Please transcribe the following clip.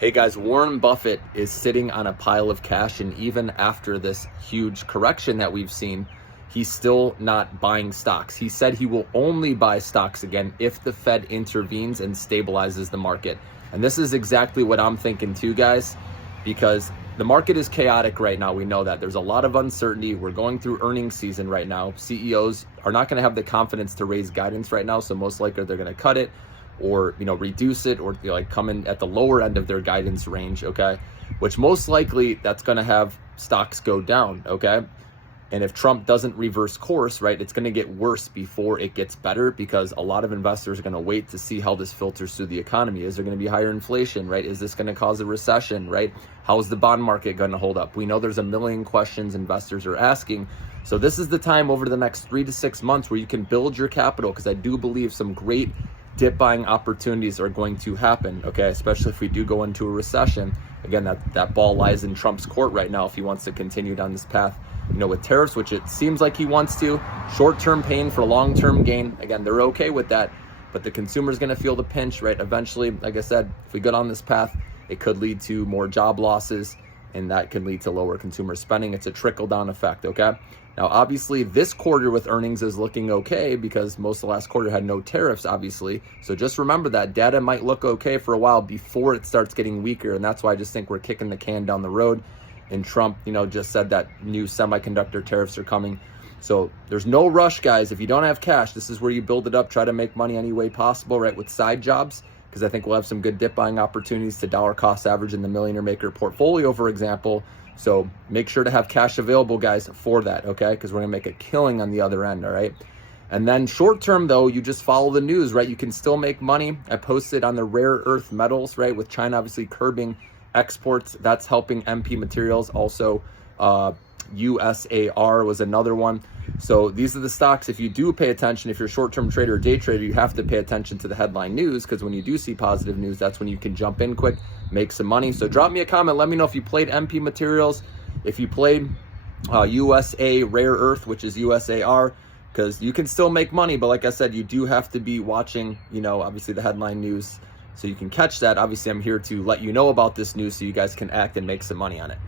Hey guys, Warren Buffett is sitting on a pile of cash, and even after this huge correction that we've seen, he's still not buying stocks. He said he will only buy stocks again if the Fed intervenes and stabilizes the market. And this is exactly what I'm thinking too, guys, because the market is chaotic right now. We know that there's a lot of uncertainty. We're going through earnings season right now. CEOs are not going to have the confidence to raise guidance right now, so most likely they're going to cut it or reduce it, or like come in at the lower end of their guidance range, okay, which most likely that's going to have stocks go down, okay. And if Trump doesn't reverse course, right, it's going to get worse before it gets better, because a lot of investors are going to wait to see how this filters through the economy. Is there going to be higher inflation, right? Is this going to cause a recession, right? How is the bond market going to hold up? We know there's a million questions investors are asking. So this is the time over the next 3 to 6 months where you can build your capital, because I do believe some great dip buying opportunities are going to happen, okay, especially if we do go into a recession. Again, that ball lies in Trump's court right now if he wants to continue down this path, with tariffs, which it seems like he wants to. Short-term pain for long-term gain. Again, they're okay with that, but the consumer's going to feel the pinch, right? Eventually, like I said, if we go down this path, it could lead to more job losses, and that can lead to lower consumer spending. It's a trickle-down effect, okay? Now, obviously, this quarter with earnings is looking okay because most of the last quarter had no tariffs, obviously. So just remember that data might look okay for a while before it starts getting weaker. And that's why I just think we're kicking the can down the road. And Trump, just said that new semiconductor tariffs are coming. So there's no rush, guys. If you don't have cash, this is where you build it up. Try to make money any way possible, right, with side jobs, because I think we'll have some good dip buying opportunities to dollar cost average in the Millionaire Maker portfolio, for example. So make sure to have cash available, guys, for that, okay? Because we're going to make a killing on the other end, all right? And then short term, though, you just follow the news, right? You can still make money. I posted on the rare earth metals, right, with China obviously curbing exports. That's helping MP Materials. Also, USAR was another one. So these are the stocks. If you do pay attention, if you're a short-term trader or day trader, you have to pay attention to the headline news, because when you do see positive news, that's when you can jump in quick, make some money. So drop me a comment. Let me know if you played MP Materials, if you played USA Rare Earth, which is USAR, because you can still make money. But like I said, you do have to be watching, obviously the headline news so you can catch that. Obviously, I'm here to let you know about this news so you guys can act and make some money on it.